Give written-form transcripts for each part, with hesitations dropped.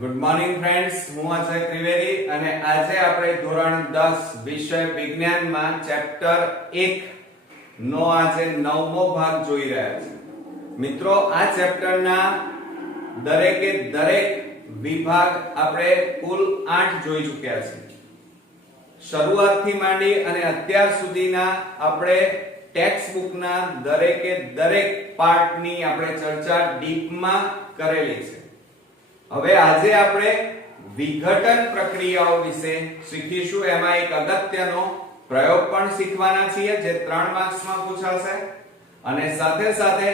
Good morning friends, હું અજય ત્રિવેદી અને આજે આપણે ધોરણ 10 વિષય વિજ્ઞાનમાં ચેપ્ટર 1 નો આજે 9મો ભાગ જોઈ રહ્યા છીએ. મિત્રો, આ ચેપ્ટરના દરેકે દરેક વિભાગ આપણે કુલ 8 જોઈ ચૂક્યા છીએ. શરૂઆતથી માંડી અને અત્યાર સુધીના આપણે ટેક્સ્ટ બુકના દરેકે દરેક પાર્ટની આપણે ચર્ચા ડીપમાં કરેલી છે. હવે આજે આપણે વિઘટન પ્રક્રિયાઓ વિશે શીખીશું. એમાં એક અગત્યનો પ્રયોગ પણ શીખવાના છીએ જે 3 માર્ક્સમાં પૂછાશે અને સાથે સાથે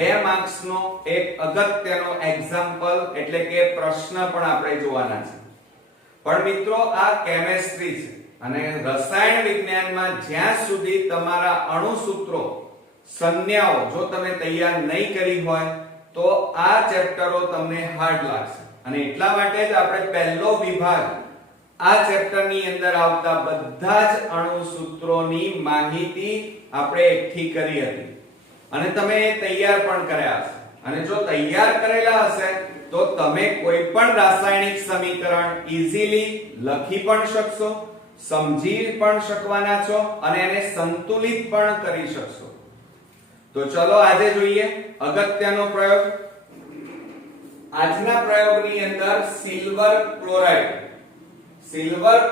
2 માર્ક્સનો એક અગત્યનો એક્ઝામ્પલ એટલે કે પ્રશ્ન પણ આપણે જોવાના છે. પણ મિત્રો, આ કેમેસ્ટ્રી છે અને રસાયણ વિજ્ઞાનમાં જ્યાં સુધી તમારા અણુસૂત્રો સંજ્ઞાઓ જો તમે તૈયાર નહીં કરી હોય તો આ ચેપ્ટરો તમને હાર્ડ લાગશે અને એટલા માટે જ આપણે પહેલો વિભાગ આ ચેપ્ટરની અંદર આવતા બધા જ અણુસૂત્રોની માહિતી આપણે એકઠી કરી હતી અને તમે તૈયાર પણ કર્યા હશે. અને જો તૈયાર કરેલા હશે તો તમે કોઈ પણ રાસાયણિક સમીકરણ ઈઝીલી લખી પણ શકશો, સમજી પણ શકવાના છો અને એને સંતુલિત પણ કરી શકશો. તો ચલો આજે જોઈએ અગત્યનો પ્રયોગ. આજના પ્રયોગની અંદર સિલ્વર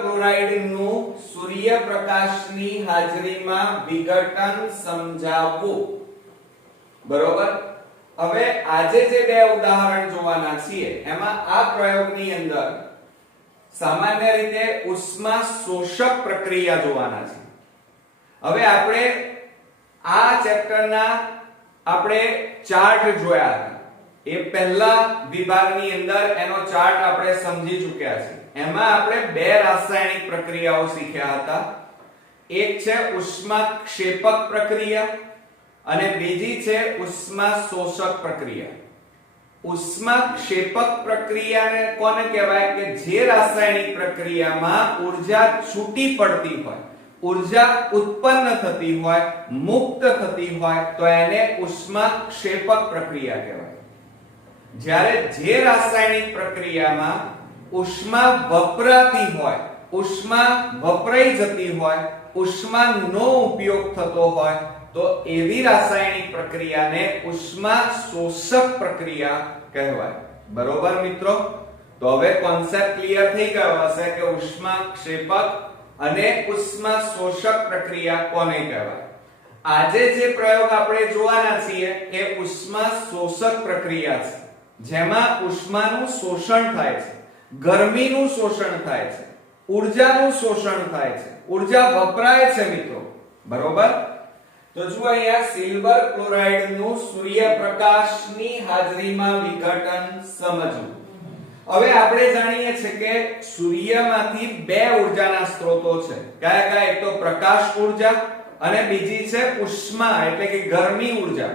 ક્લોરાઇડ નું સૂર્યપ્રકાશની હાજરીમાં વિઘટન સમજાવવું. બરોબર. હવે આજે જે 2 ઉદાહરણ જોવાના છીએ એમાં આ પ્રયોગની અંદર સામાન્ય રીતે ઉષ્મા શોષક પ્રક્રિયા જોવાના છે. હવે આપણે આ ચેપ્ટરના આપણે ચાર્ટ જોયા હતા. એ પહેલા વિભાગની અંદર એનો ચાર્ટ આપણે સમજી ચૂક્યા છીએ. એમાં આપણે 2 રાસાયણિક પ્રક્રિયાઓ શીખ્યા હતા. એક છે ઉષ્માક્ષેપક પ્રક્રિયા અને બીજી છે ઉષ્મા શોષક પ્રક્રિયા. ઉષ્માક્ષેપક પ્રક્રિયાને કોને કહેવાય કે જે રાસાયણિક પ્રક્રિયામાં ઊર્જા છૂટી પડતી હોય, ઊર્જા ઉત્પન્ન થતી હોય, મુક્ત થતી હોય તો એને ઉષ્માક્ષેપક પ્રક્રિયા કહેવાય. જ્યારે જે રાસાયણિક પ્રક્રિયામાં ઉષ્મા વપરાતી હોય, ઉષ્મા વપરાઈ જતી હોય, ઉષ્માનો ઉપયોગ થતો હોય તો એવી રાસાયણિક પ્રક્રિયાને ઉષ્મા શોષક પ્રક્રિયા કહેવાય. બરોબર મિત્રો? તો હવે કોન્સેપ્ટ ક્લિયર થઈ ગયો હશે કે ઉષ્માક્ષેપક અને ઉષ્મા શોષક પ્રક્રિયા કોને કહેવાય. આજે જે પ્રયોગ આપણે જોવાના છીએ એ ઉષ્મા શોષક પ્રક્રિયા છે, જેમાં ઉષ્માનું શોષણ થાય છે, ગરમીનું શોષણ થાય છે, ઊર્જાનું શોષણ થાય છે, ઊર્જા વપરાય છે મિત્રો. બરોબર? તો જુઓ અહીંયા સિલ્વર ક્લોરાઇડ નું સૂર્યપ્રકાશની હાજરીમાં વિઘટન સમજવું. હવે આપણે જાણીએ છીએ કે સૂર્યમાંથી 2 ઊર્જાના સ્ત્રોતો છે. કયા કયા? એક તો પ્રકાશ ઊર્જા અને બીજી છે ઉષ્મા એટલે કે ગરમી ઊર્જા.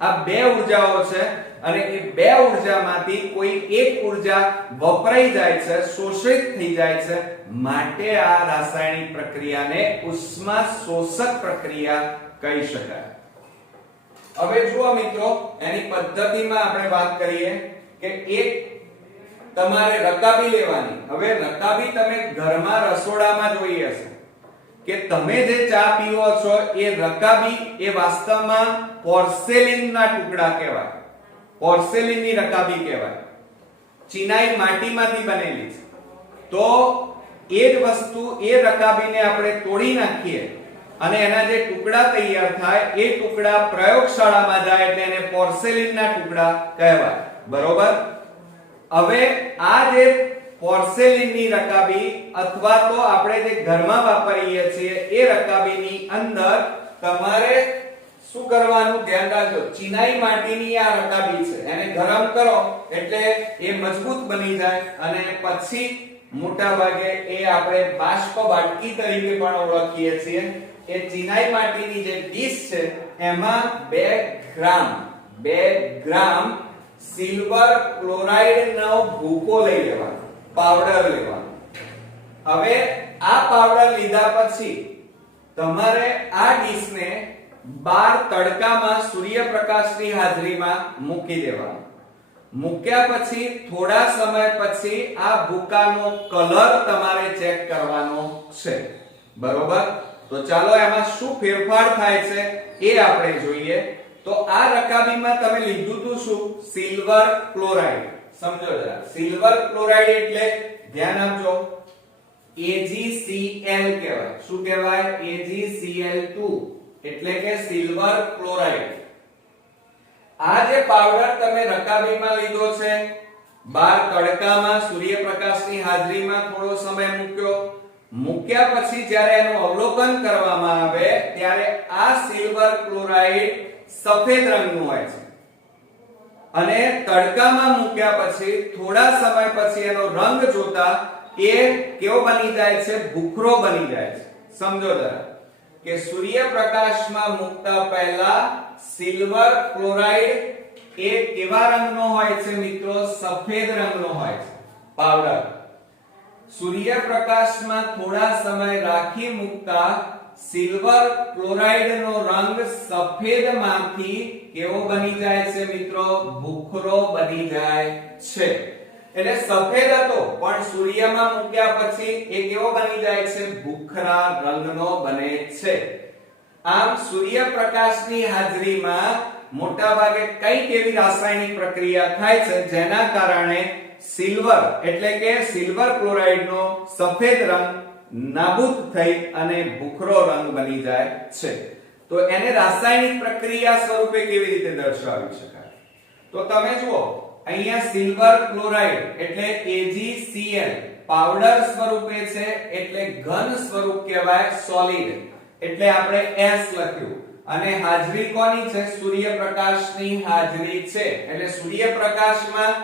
આ 2 ઊર્જાઓ છે અને એ 2 ઊર્જામાંથી કોઈ એક ઊર્જા વપરાઈ જાય છે, શોષિત થઈ જાય છે, માટે આ રાસાયણિક પ્રક્રિયાને ઉષ્મા શોષક પ્રક્રિયા કહી શકાય. હવે જુઓ મિત્રો, એની પદ્ધતિમાં આપણે વાત કરીએ કે એક તમારે રકાબી લેવાની. હવે રકાબી તમે ઘરમાં રસોડામાં જોઈ હશે કે તમે જે ચા પીવો છો એ રકાબી એ વાસ્તવમાં પોર્સેલિનના ટુકડા કહેવાય. પોર્સેલિનની રકાબી કહેવાય. ચિનાઈ માટીમાંથી બનેલી છે. તો એ જ વસ્તુ એ રકાબીને આપણે તોડી નાખીએ અને એના જે ટુકડા તૈયાર થાય એ ટુકડા પ્રયોગશાળામાં જાય એટલે એને પોર્સેલિનના ટુકડા કહેવાય. બરોબર? હવે આ જે પોર્સેલિનની રકાબી અથવા તો આપણે જે ઘરમાં વાપરીએ છીએ એ રકાબીની અંદર તમારે શું કરવાનું? ધ્યાન રાખજો. ચિનાઈ માટીની આ રકાબી છે, એને ગરમ કરો એટલે એ મજબૂત બની જાય અને પછી મોટા ભાગે એ આપણે બાષ્પ વાટકી તરીકે પણ ઓળખીએ છીએ. એ ચિનાઈ માટીની જે ડીશ છે એમાં 2 ગ્રામ સિલ્વર ક્લોરાઇડ નો ભૂકો લઈ લેવાનો, પાવડર લેવાનો. હવે આ પાવડર લીધા પછી તમારે આ ડીશને 12 તડકામાં સૂર્યપ્રકાશની હાજરીમાં મૂકી દેવાનો. મૂક્યા પછી થોડા સમય પછી આ ભૂકાનો કલર તમારે ચેક કરવાનો છે, બરોબર? તો ચાલો એમાં શું ફેરફાર થાય છે એ આપણે જોઈએ. તો આ રકાબીમાં તમે લીધું હતું શું? Silver chloride. સમજો જરા, સિલ્વર ક્લોરાઇડ એટલે ધ્યાન આપજો, AgCl કહેવાય. શું કહેવાય? AgCl2 એટલે કે સિલ્વર ક્લોરાઇડ. આ જે પાવડર તમે રકાબીમાં લીધો છે, બહાર તડકામાં સૂર્યપ્રકાશની હાજરીમાં થોડો સમય મૂક્યા પછી જ્યારે એનું અવલોકન કરવામાં આવે ત્યારે આ સિલ્વર ક્લોરાઇડ સફેદ રંગનું હોય છે અને તડકામાં મૂક્યા પછી થોડા સમય પછી એનો રંગ જોતા એ કેવો બની જાય છે? ભૂખરો બની જાય છે. સમજો જરા કે સૂર્યપ્રકાશમાં મૂકતા પહેલા સિલ્વર ક્લોરાઇડ એ કેવા રંગનો હોય છે મિત્રો? સફેદ રંગનો હોય છે પાવડર. સૂર્યપ્રકાશમાં થોડા સમય રાખી મૂકતા સિલ્વર ક્લોરાઇડનો રંગ સફેદમાંથી કેવો બની જાય છે મિત્રો? ભૂખરો બની જાય છે. એટલે સફેદ હતો પણ સૂર્યમાં મૂક્યા પછી એ કેવો બની જાય છે? ભૂખરા રંગનો બને છે. આમ સૂર્યપ્રકાશની હાજરીમાં મોટા ભાગે કઈક એવી રાસાયણિક પ્રક્રિયા થાય છે જેના કારણે સિલ્વર એટલે કે સિલ્વર ક્લોરાઇડનો સફેદ રંગ નાબૂદ થઈ અને ભૂખરો રંગ બની જાય છે. તો એને રાસાયણિક પ્રક્રિયા સ્વરૂપે કેવી રીતે દર્શાવી શકાય? તો તમે જુઓ, અહીંયા સિલ્વર ક્લોરાઇડ એટલે AgCl પાવડર સ્વરૂપે છે એટલે ઘન સ્વરૂપ કહેવાય, સોલિડ. એટલે આપણે S લખ્યું અને હાજરી કોની છે? સૂર્યપ્રકાશની હાજરી છે. એટલે સૂર્યપ્રકાશમાં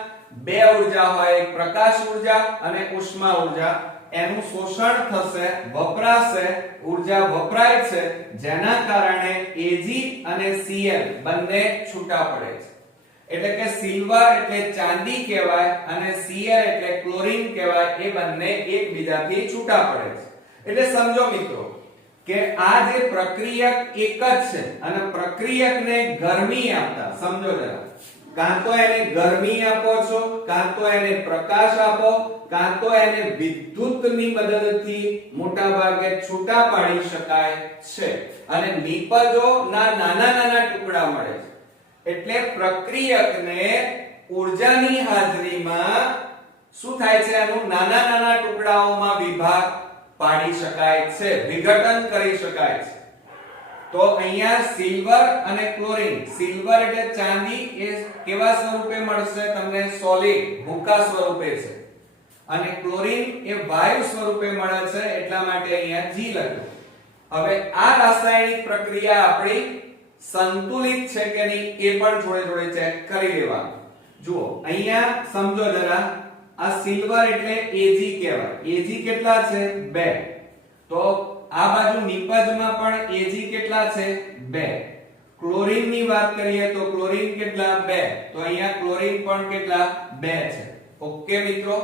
બે ઉર્જા હોય, એક પ્રકાશ ઉર્જા અને ઉષ્મા ઉર્જા. એનું શોષણ થશે, વપરાશે, ઉર્જા વપરાય છે જેના કારણે Ag અને Cl બંને છૂટા પડે છે. એટલે કે સિલ્વર એટલે ચાંદી કહેવાય અને Cl એટલે ક્લોરીન કહેવાય. એ બંને એકબીજાથી છૂટા પડે છે. એટલે સમજો મિત્રો કે આ જે પ્રક્રિયક એક જ છે અને પ્રક્રિયકને ગરમી આપતા, સમજો જરા, કાં તો એને ગરમી આપો છો, કાં તો એને પ્રકાશ આપો, કાં તો એને વિદ્યુતની મદદથી મોટા ભાગે છૂટા પાડી શકાય છે અને નિપજોના નાના નાના ટુકડા મળે છે. એટલે પ્રક્રિયકને ઊર્જાની હાજરીમાં શું થાય છે? એનું નાના નાના ટુકડાઓમાં વિભાગ પાડી શકાય છે, વિઘટન કરી શકાય છે. તો અહીંયા સિલ્વર અને ક્લોરીન, સિલ્વર એટલે ચાંદી, એ કેવા સ્વરૂપે મળશે તમને? સોલિડ, ભૂકા સ્વરૂપે છે. અને ક્લોરીન એ વાયુ સ્વરૂપે મળે છે, એટલા માટે અહીંયા G લખ્યું. હવે આ રાસાયણિક પ્રક્રિયા આપણી સંતુલિત છે કે નહીં એ પણ જોડે જોડે ચેક કરી લેવાનું. જુઓ અહીંયા સમજો જરા, આ સિલ્વર એટલે Ag કહેવાય. Ag કેટલા છે? 2. તો આ બાજુ નિપજમાં પણ Ag કેટલા છે? 2. ક્લોરીન ની વાત કરીએ તો ક્લોરીન કેટલા? 2. તો અહીંયા ક્લોરીન પણ કેટલા? 2 છે. ઓકે મિત્રો,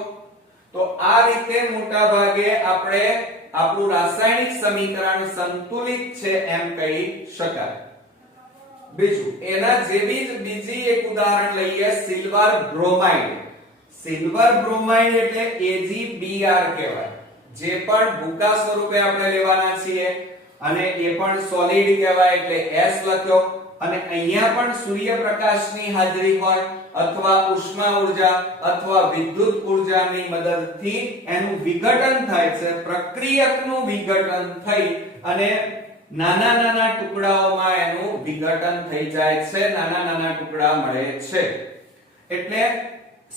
તો આ રીતે મોટા ભાગે આપણે આપણું રાસાયણિક સમીકરણ સંતુલિત છે એમ કહી શકાય. બીજું એના જેવી જ બીજી એક ઉદાહરણ લઈએ, સિલ્વર બ્રોમાઇડ. સિલ્વર બ્રોમાઇડ એટલે AgBr કહેવાય. જે પણ ભૂકા સ્વરૂપે આપણે લેવાના છીએ અને એ પણ સોલિડ કહેવાય એટલે S લખ્યો. અને અહીંયા પણ સૂર્યપ્રકાશની હાજરી હોય અથવા ઉષ્મા ઉર્જા અથવા વિદ્યુત ઉર્જાની મદદથી એનું વિઘટન થાય છે. પ્રક્રિયકનું વિઘટન થઈ અને નાના નાના ટુકડાઓમાં એનું વિઘટન થઈ જાય છે, નાના નાના ટુકડા મળે છે. એટલે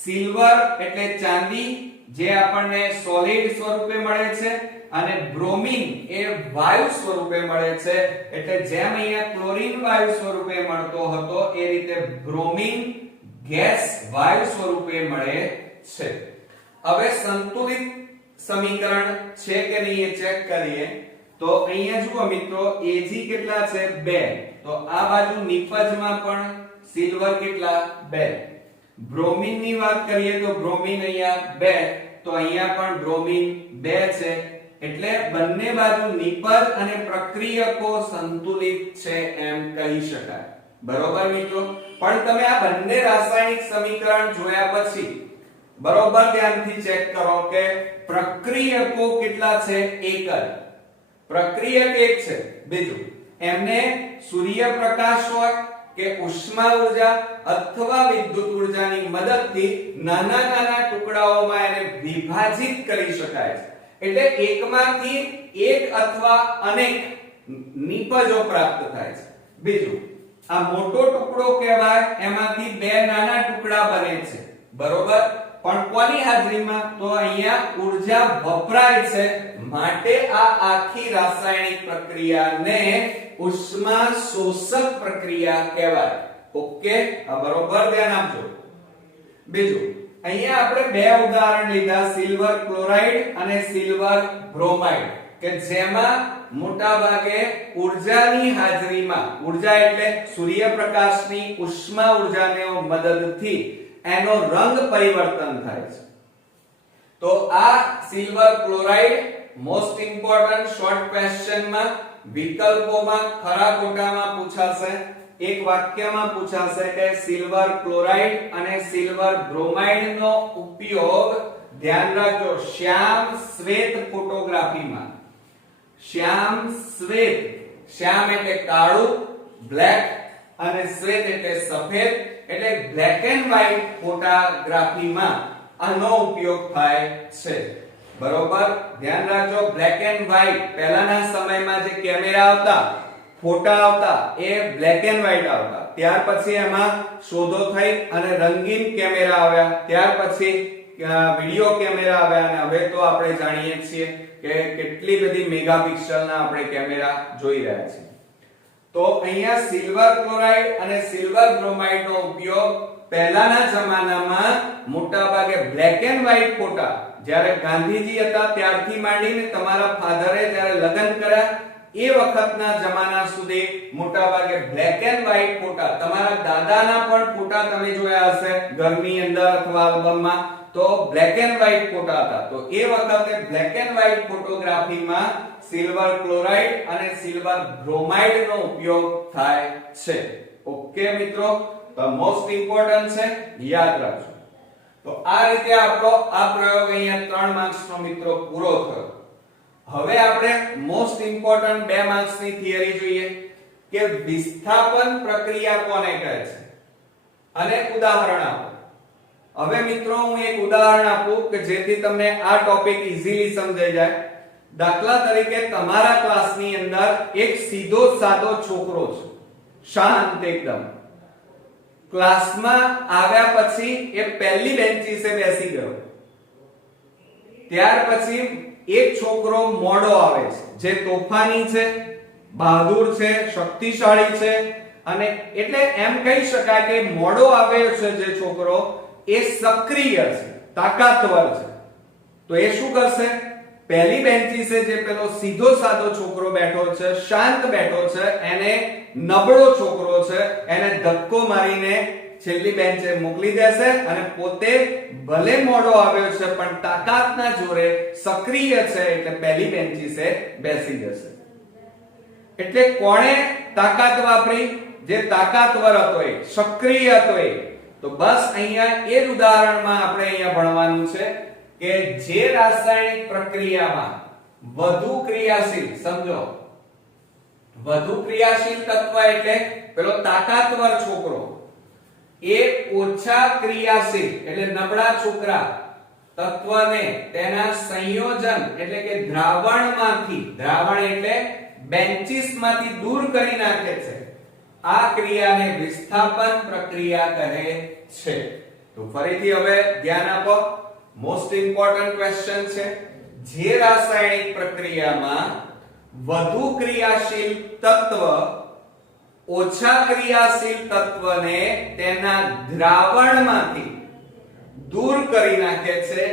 સિલ્વર એટલે ચાંદી જે આપણને સોલિડ સ્વરૂપે મળે છે અને બ્રોમિન એ વાયુ સ્વરૂપે મળે છે. એટલે જેમ અહીંયા ક્લોરીન વાયુ સ્વરૂપે મળતો હતો એ રીતે બ્રોમિન ગેસ વાયુ સ્વરૂપે મળે છે. હવે સંતુલિત સમીકરણ છે કે નહીં એ ચેક કરીએ. તો અહીંયા જુઓ મિત્રો, Ag કેટલા છે? 2. તો આ બાજુ નિપજમાં પણ સિલ્વર કેટલા? 2. બ્રોમિન ની વાત કરીએ તો બ્રોમિન અહીંયા 2. તો અહીંયા પણ બ્રોમિન 2 છે. એટલે બંને બાજુ નિપજ અને પ્રક્રિયકો સંતુલિત છે એમ કહી શકાય. બરોબર મિત્રો, પણ તમે આ બંને રાસાયણિક સમીકરણ જોયા પછી બરોબર ધ્યાનથી ચેક કરો કે પ્રક્રિયકો કેટલા છે? એક જ પ્રક્રિયક એક છે. બીજું એમને સૂર્યપ્રકાશ હોય કે ઉષ્મા ઉર્જા અથવા વિદ્યુત ઉર્જાની મદદથી નાના નાના ટુકડાઓમાં એને વિભાજિત કરી શકાય છે. એટલે એકમાંથી એક અથવા અનેક નિપજો પ્રાપ્ત થાય છે. બીજું આ મોટો ટુકડો કહેવાય, એમાંથી બે નાના ટુકડા બને છે. બરોબર, પણ કોની હાજરીમાં? તો અહીંયા ઊર્જા વપરાય છે, માટે આ આખી રાસાયણિક પ્રક્રિયાને ઉષ્મા શોષક પ્રક્રિયા કહેવાય. ઓકે, આ બરોબર ધ્યાન આપજો. બીજું અહીંયા આપણે બે ઉદાહરણ લીધા, સિલ્વર ક્લોરાઇડ અને સિલ્વર બ્રોમાઇડ, કે જેમાં મોટા ભાગે ઊર્જાની હાજરીમાં, ઊર્જા એટલે સૂર્યપ્રકાશની ઉષ્મા ઉર્જાને મદદથી એનો રંગ પરિવર્તન થાય છે. તો આ silver chloride most important short ક્વેશ્ચનમાં વિકલ્પોમાં ખરા ખોટામાં પૂછાશે. એક વાક્યમાં પૂછાશે કે સિલ્વર ક્લોરાઇડ અને સિલ્વર બ્રોમાઇડ નો ઉપયોગ, ધ્યાન રાખજો, શ્યામ શ્વેત ફોટોગ્રાફીમાં. શ્યામ શ્વેત, શ્યામ એટલે કાળું, બ્લેક, અને શ્વેત એટલે સફેદ, એટલે બ્લેક એન્ડ વ્હાઇટ ફોટોગ્રાફીમાં આનો ઉપયોગ થાય છે. બરોબર, ધ્યાન રાખજો. બ્લેક એન્ડ વ્હાઇટ, પહેલાના સમયમાં જે કેમેરા આવતા, ફોટા આવતા, એ બ્લેક એન્ડ વ્હાઇટ આવતા. ત્યાર પછી એમાં શોધો થઈ અને રંગીન કેમેરા આવ્યા. ત્યાર પછી વિડિયો કેમેરા આવ્યા, અને હવે તો આપણે જાણીએ છીએ કે કેટલી બધી મેગાપિક્સલના આપણે કેમેરા જોઈ રહ્યા છીએ. તો અહીંયા સિલ્વર ક્લોરાઇડ અને સિલ્વર બ્રોમાઇડ નો ઉપયોગ પહેલાના જમાનામાં મોટા ભાગે બ્લેક એન્ડ વ્હાઇટ ફોટા, જ્યારે ગાંધીજી હતા ત્યારથી માંડીને તમારા ફાધરે જ્યારે લગ્ન કર્યા એ વખતના જમાના સુધી મોટા ભાગે બ્લેક એન્ડ વ્હાઇટ ફોટા, તમારા દાદાના પણ ફોટા તમે જોયા હશે ઘરની અંદર અથવા આલ્બમમાં, તો બ્લેક એન્ડ વ્હાઇટ ફોટા હતા. તો એ વખતે બ્લેક એન્ડ વ્હાઇટ ફોટોગ્રાફીમાં સિલ્વર ક્લોરાઇડ અને સિલ્વર બ્રોમાઇડ નો ઉપયોગ થાય છે. ઓકે મિત્રો, તો મોસ્ટ ઇમ્પોર્ટન્ટ છે, યાદ રાખજો. તો આ રીતે આપણો આ પ્રયોગ અહીંયા 3 માર્ક્સ નો મિત્રો પૂરો થયો. હવે આપણે મોસ્ટ ઇમ્પોર્ટન્ટ 2 માર્ક્સ ની થિયરી જોઈએ કે વિસ્થાપન પ્રક્રિયા કોને કહે છે, અને ઉદાહરણ આપો. હવે મિત્રો હું એક ઉદાહરણ આપું કે જેથી તમને આ ટોપિક ઈઝીલી સમજાઈ જાય. દાખલા તરીકે તમારા ક્લાસની અંદર એક સીધો સાદો છોકરો છે, શાંત એકદમ. ક્લાસમાં આવ્યા પછી એ પહેલી બેન્ચીસે બેસી ગયો. ત્યાર પછી એક છોકરો મોડો આવે છે, જે તોફાની છે, બહાદુર છે, શક્તિશાળી છે, અને એટલે એમ કહી શકાય કે મોડો આવ્યો છે જે છોકરો એ સક્રિય છે, તાકાતવર છે. તો એ શું કરશે? પહેલી બેન્ચીસે જે પેલો સીધો સાદો છોકરો બેઠો છે, શાંત બેઠો છે, એને નબળો છોકરો છે, એને ધક્કો મારીને છેલ્લી બેન્ચે મોકલી દેશે, અને પોતે ભલે મોડો આવ્યો છે પણ તાકાતના જોરે સક્રિય છે એટલે પહેલી બેન્ચીસે બેસી જશે. એટલે કોણે તાકાત વાપરી? જે તાકાતવર હતો એ, સક્રિય હતો એ. તો બસ અહીંયા એ જ ઉદાહરણમાં આપણે અહીંયા ભણવાનું છે કે જે રાસાયણિક પ્રક્રિયામાં વધુ ક્રિયાશીલ, સમજો, વધુ ક્રિયાશીલ તત્વ એટલે પેલો તાકાતવર છોકરો એ ઓછા ક્રિયાશીલ એટલે નબળા છોકરા તત્વને તેના સંયોજન એટલે કે દ્રાવણમાંથી, દ્રાવણ એટલે બેન્ચીસમાંથી દૂર કરી નાખે છે. આ ક્રિયાને વિસ્થાપન પ્રક્રિયા કહે છે. તો ફરીથી હવે ધ્યાન આપો, મોસ્ટ ઇમ્પોર્ટન્ટ ક્વેશ્ચન છે. જે રાસાયણિક પ્રક્રિયામાં વધુ ક્રિયાશીલ તત્વ ઓછા ક્રિયાશીલ તત્વને તેના દ્રાવણમાંથી દૂર કરી નાખે છે,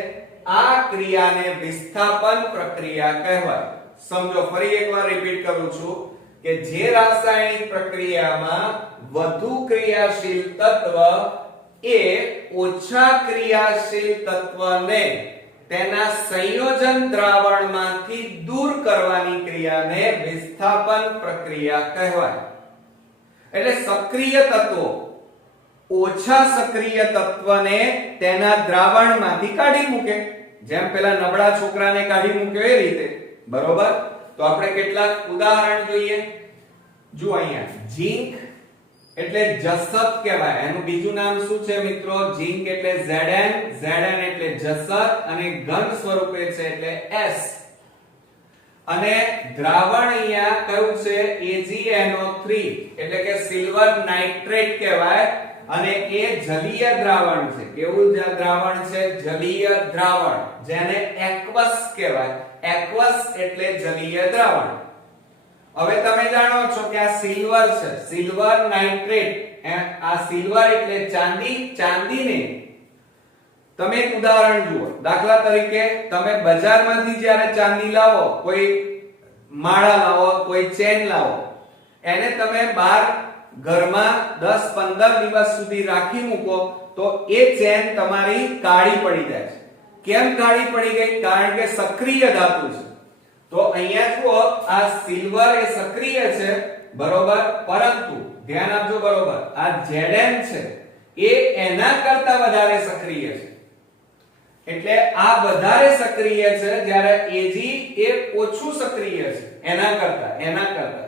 આ ક્રિયાને વિસ્થાપન પ્રક્રિયા કહેવાય. સમજો, ફરી એકવાર રિપીટ કરું છું કે જે રાસાયણિક પ્રક્રિયામાં વધુ ક્રિયાશીલ તત્વ એ ઓછા ક્રિયાશીલ તત્વને તેના સંયોજન દ્રાવણમાંથી દૂર કરવાની ક્રિયાને વિસ્થાપન પ્રક્રિયા કહેવાય. એટલે સક્રિય તત્વો ઓછા સક્રિય તત્વને તેના દ્રાવણમાંથી કાઢી મૂકે, જેમ પેલા નબળા છોકરાને કાઢી મૂક્યો એ રીતે, બરોબર. તો આપણે કેટલાક ઉદાહરણ જોઈએ. જો અહીંયા ઝીંક એટલે જસત કહેવાય, એનું બીજું નામ શું છે મિત્રો? ઝીંક એટલે Zn, Zn એટલે જસત અને ઘન સ્વરૂપે છે એટલે S. અને દ્રાવણ અહીંયા કયું છે? AgNO3 એટલે કે સિલ્વર નાઇટ્રેટ કહેવાય અને એ જલીય દ્રાવણ છે. કેવું દ્રાવણ છે? જલીય દ્રાવણ, જેને એક્વસ કહેવાય. એક્વસ એટલે જલીય દ્રાવણ. હવે તમે જાણો છો કે આ સિલ્વર છે, સિલ્વર નાઇટ્રેટ. આ સિલ્વર એટલે ચાંદી, ચાંદીને તમે એક ઉદાહરણ જુઓ. દાખલા તરીકે તમે બજારમાંથી જ્યારે ચાંદી લાવો, કોઈ માળા લાવો, કોઈ ચેન લાવો, એને તમે બહાર ઘરમાં 10-15 દિવસ સુધી રાખી મૂકો તો એ ચેન તમારી કાળી પડી જાય છે. કેમ કાળી પડી ગઈ? કારણ કે સક્રિય ધાતુ છે. તો અહીંયા જુઓ, આ સિલ્વર એ સક્રિય છે, બરોબર, પરંતુ ધ્યાન આપજો, બરોબર, આ Zn છે એ એના કરતા વધારે સક્રિય છે. એટલે આ વધારે સક્રિય છે જ્યારે Ag એ ઓછું સક્રિય છે એના કરતા.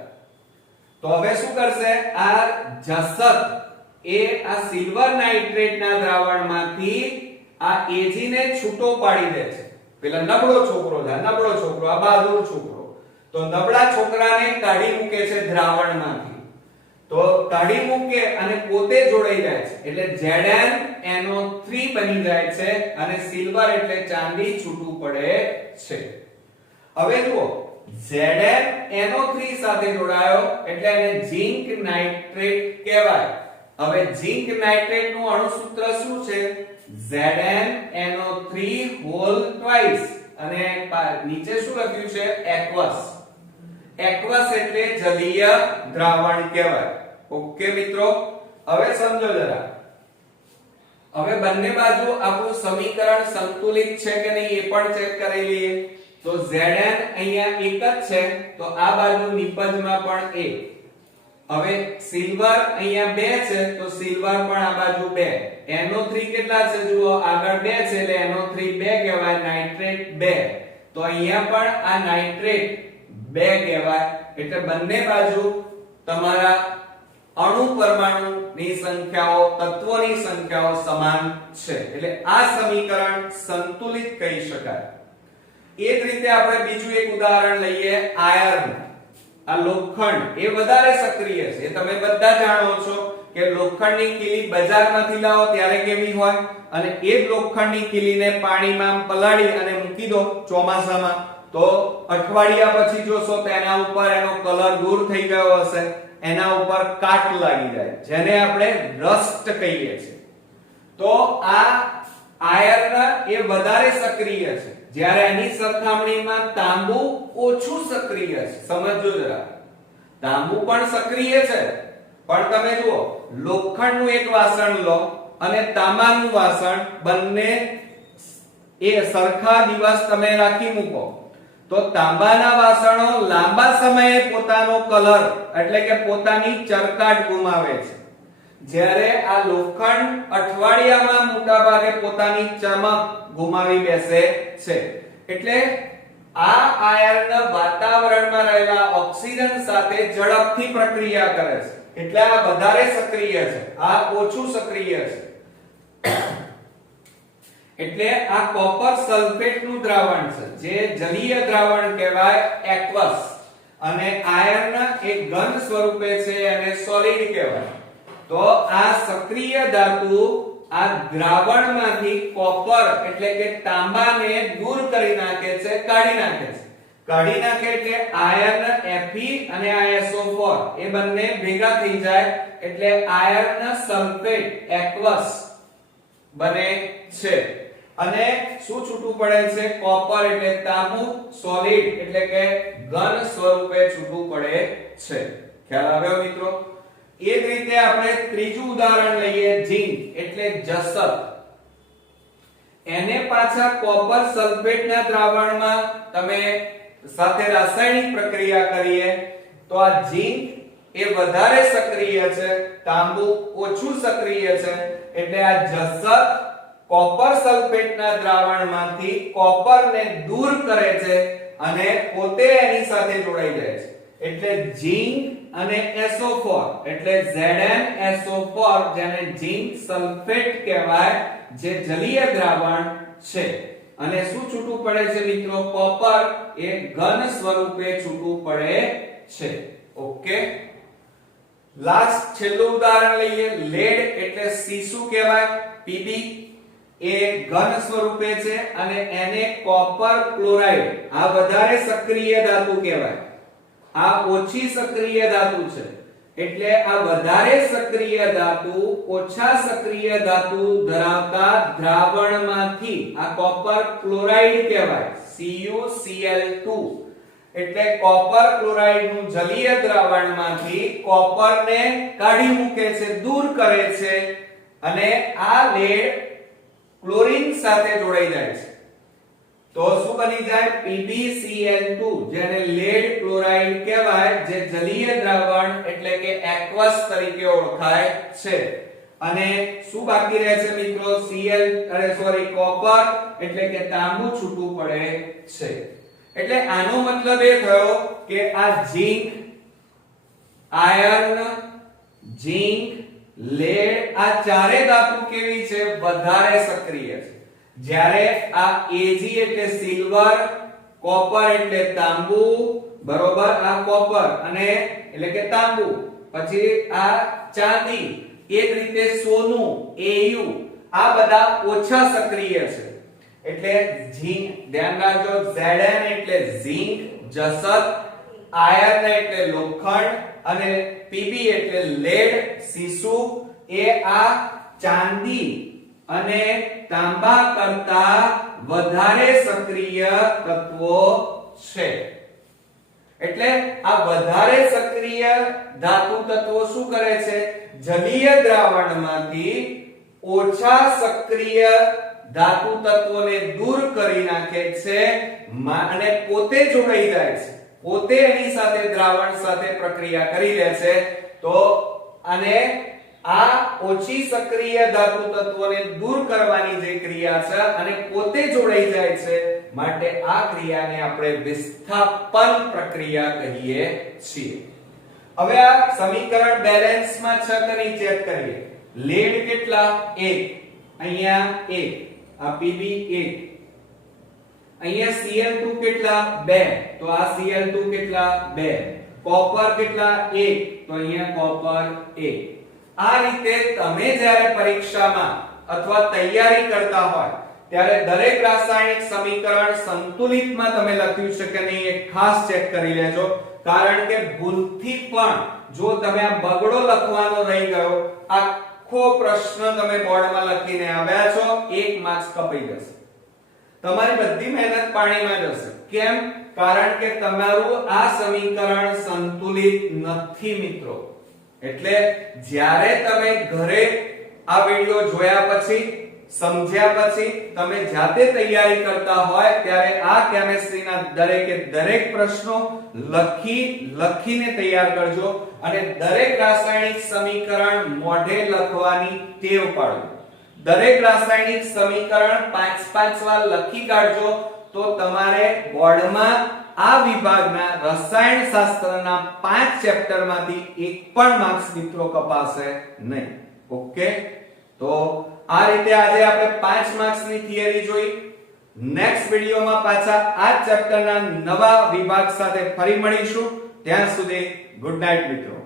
તો હવે શું કરશે? આ જસત એ આ સિલ્વર નાઇટ્રેટના દ્રાવણમાંથી આ Ag ને છૂટો પાડી દે છે. પેલા નબળો છોકરો છે, નબળો છોકરો, આ બહાદુર છોકરો, તો નબળા છોકરાને કાઢી મૂકે છે દ્રાવણમાંથી. તો કાઢી મૂકે અને પોતે જોડાઈ જાય છે એટલે ZnNO3 બની જાય છે અને સિલ્વર એટલે ચાંદી છૂટું પડે છે. હવે જુઓ, ZnNO3 સાથે જોડાયો એટલે એને ઝિંક નાઇટ્રેટ કહેવાય. હવે ઝિંક નાઇટ્રેટ નું અણુસૂત્ર શું છે? ZnNO3 હોલ ટ્વાઇસ અને નીચે શું લખ્યું છે? એક્વસ. એક્વસ એટલે જલીય દ્રાવણ કહેવાય. ઓકે મિત્રો, હવે સમજો જરા. હવે બંને બાજુ આપણું સમીકરણ સંતુલિત છે કે નહીં એ પણ ચેક કરી લઈએ. તો Zn અહીંયા એક જ છે તો આ બાજુ નિપજમાં પણ એક. હવે સિલ્વર અહીંયા 2 છે તો સિલ્વર પણ આ બાજુ 2. NO3 કેટલા છે જુઓ, આગળ 2 છે એટલે NO3 2 કહેવાય, નાઇટ્રેટ 2. તો અહીંયા પણ આ નાઇટ્રેટ 2 કહેવાય. એટલે બંને બાજુ તમારા અણુ પરમાણુની સંખ્યાઓ, તત્વોની સંખ્યાઓ સમાન છે. એટલે આ સમીકરણ સંતુલિત કહી શકાય. એ જ રીતે આપણે બીજું એક ઉદાહરણ લઈએ, આયર્ન. આ લોખંડ એ વધારે સક્રિય છે. તમે બધા જાણો છો કે લોખંડની કીલી બજારમાંથી લાવો ત્યારે કેવી હોય, અને એ જ લોખંડની કીલીને પાણીમાં પલાળી અને મૂકી દો ચોમાસામાં તો અઠવાડિયા પછી જોશો તો એના ઉપર એનો કલર દૂર થઈ ગયો હશે, એના ઉપર કાટ લાગી જાય, જેને આપણે રસ્ટ કહીએ છીએ. તો આ આયર્ન એ વધારે સક્રિય છે, જ્યારે એની સરખામણીમાં તાંબુ ઓછું સક્રિય છે. સમજો જરા, તાંબુ પણ સક્રિય છે, પણ તમે જુઓ, લોખંડનું એક વાસણ લો અને તાંબાનું વાસણ, બંને એ સરખા દિવસ તમે રાખી મૂકો તો તાંબાના વાસણો લાંબા સમયે પોતાનો કલર એટલે કે પોતાની ચરકાટ ગુમાવે છે, જ્યારે આ લોખંડ અઠવાડિયામાં મોટા ભાગે પોતાની ચમક ગુમાવી બેસે છે. એટલે આ આયર્ન વાતાવરણમાં રહેલા ઓક્સિજન સાથે ઝડપથી પ્રક્રિયા કરે છે, એટલે આ વધારે સક્રિય છે, આ ઓછું સક્રિય છે. એટલે આ કોપર સલ્ફેટ નું દ્રાવણ છે, જે જલીય દ્રાવણ કહેવાય, એક્વસ. અને આયર્ન એક ઘન સ્વરૂપે છે અને સોલિડ કહેવાય. તો આ સક્રિય ધાતુ આ દ્રાવણમાંથી કોપર એટલે કે તાંબાને દૂર કરી નાખે છે, કાઢી નાખે છે. કાઢી નાખે એટલે આયર્ન Fe અને આ SO4 એ બંને ભેગા થઈ જાય એટલે આયર્ન સલ્ફેટ એક્વસ બને છે. અને શું છૂટું પડે છે? કોપર એટલે તાંબુ, સોલિડ એટલે કે ઘન સ્વરૂપે છૂટું પડે છે. ખ્યાલ આવ્યો મિત્રો? એ જ રીતે આપણે ત્રીજું ઉદાહરણ લઈએ, ઝિંક એટલે જસત. એને પાછા કોપર સલ્ફેટના દ્રાવણમાં તમે સાથે રાસાયણિક પ્રક્રિયા કરીએ તો આ ઝિંક એ વધારે સક્રિય છે, તાંબુ ઓછું સક્રિય છે, એટલે આ જસત કોપર સલ્ફેટના દ્રાવણમાંથી કોપરને દૂર કરે છે અને પોતે એની સાથે જોડાઈ જાય છે, એટલે ઝીંક અને SO4 એટલે ZnSO4 જેને ઝીંક સલ્ફેટ કહેવાય, જે જલીય દ્રાવણ છે. અને શું છૂટું પડે છે મિત્રો? કોપર એ ઘન સ્વરૂપે છૂટું પડે છે. ઓકે, લાસ્ટ છેલ્લું ઉદાહરણ લઈએ. લેડ એટલે શીશુ કહેવાય, Pb એ ઘન સ્વરૂપે છે અને એને કોપર ક્લોરાઇડ, આ વધારે સક્રિય ધાતુ કહેવાય, આ ઓછી સક્રિય ધાતુ છે, એટલે આ વધારે સક્રિય ધાતુ ઓછા સક્રિય ધાતુ ધરાવતા દ્રાવણમાંથી, આ કોપર ક્લોરાઇડ કહેવાય, CuCl2, એટલે કોપર ક્લોરાઇડ નું જલીય દ્રાવણમાંથી કોપરને કાઢી મૂકે છે, દૂર કરે છે, અને આ લેડ ક્લોરીન સાથે જોડાઈ જાય છે. તો શું બની જાય? PbCl2, જેને લેડ ક્લોરાઇડ કહેવાય, જે જલીય દ્રાવણ એટલે કે એક્વસ તરીકે ઓળખાય છે. અને શું બાકી રહે છે મિત્રો? કોપર એટલે કે તાંબુ છૂટું પડે છે. એટલે આનો મતલબ એ થયો કે આ ઝીંક, આયર્ન, ઝીંક, લેડ, આ ચારે ધાતુ કેવી છે? વધારે સક્રિય છે. જ્યારે આ Ag એટલે સિલ્વર, કોપર એટલે તાંબુ, બરોબર, આ કોપર અને એટલે કે તાંબુ, પછી આ ચાંદી, એ જ રીતે સોનું, Au, આ બધા ઓછા સક્રિય છે. એટલે ઝીંક, ધ્યાન રાખજો, Zn એટલે ઝીંક, જસત, આયર્ન એટલે લોખંડ અને Pb એટલે લેડ, શીશુ, એ આ ચાંદી અને તાંબા કરતા વધારે સક્રિય તત્વો છે. એટલે આ વધારે સક્રિય ધાતુ તત્વો શું કરે છે? જલીય દ્રાવણમાંથી ઓછા સક્રિય ધાતુ તત્વોને દૂર કરી નાખે છે અને પોતે જોડાઈ જાય છે, પોતે એની સાથે દ્રાવણ સાથે પ્રક્રિયા કરી લે છે. તો અને આ ઓછી સક્રિય ધાતુ તત્વોને દૂર કરવાની જે ક્રિયા છે અને પોતે જોડાઈ જાય છે, માટે આ ક્રિયાને આપણે વિસ્થાપન પ્રક્રિયા કહીએ છીએ. હવે આ સમીકરણ બેલેન્સમાં છે કે નહીં ચેક કરીએ. લેડ કેટલા? 1, અહીંયા 1, આ Pb 1, અહીંયા Cl2 કેટલા? 2, તો આ Cl2 કેટલા? 2, કોપર કેટલા? 1, તો અહીંયા કોપર 1. આ રીતે તમે જ્યારે પરીક્ષામાં અથવા તૈયારી કરતા હોય ત્યારે દરેક રાસાયણિક સમીકરણ સંતુલિતમાં તમે લખ્યું છે કે નહીં એ ખાસ ચેક કરી લેજો, કારણ કે ભૂલથી પણ જો તમે આ બગડો લખવાનો રહી ગયો, આખો પ્રશ્ન તમે બોર્ડમાં લખીને આવ્યા છો, 1 માર્ક્સ કપાઈ જશે, તમારી બધી મહેનત પાણીમાં જશે. કેમ? કારણ કે તમારું આ સમીકરણ સંતુલિત નથી મિત્રો. એટલે જ્યારે તમે ઘરે આ વિડિયો જોયા પછી, સમજ્યા પછી તમે જાતે તૈયારી કરતા હોય ત્યારે આ કેમિસ્ટ્રીના દરેકે દરેક પ્રશ્નો લખીને તૈયાર કરજો અને દરેક રાસાયણિક સમીકરણ મોઢે લખવાની ટેવ પાડો. દરેક રાસાયણિક સમીકરણ 5-5 વાર લખી કાઢજો, તો તમારે બોર્ડમાં આ વિભાગના રસાયણ શાસ્ત્રના 5 ચેપ્ટરમાંથી એક પણ માર્ક્સ મિત્રો કપાશે નહીં. ઓકે, તો આ રીતે આજે આપણે 5 માર્ક્સની થિયરી જોઈ. નેક્સ્ટ વિડિયોમાં પાછા આ ચેપ્ટરના નવા વિભાગ સાથે ફરી મળીશું. ત્યાં સુધી ગુડ નાઇટ મિત્રો.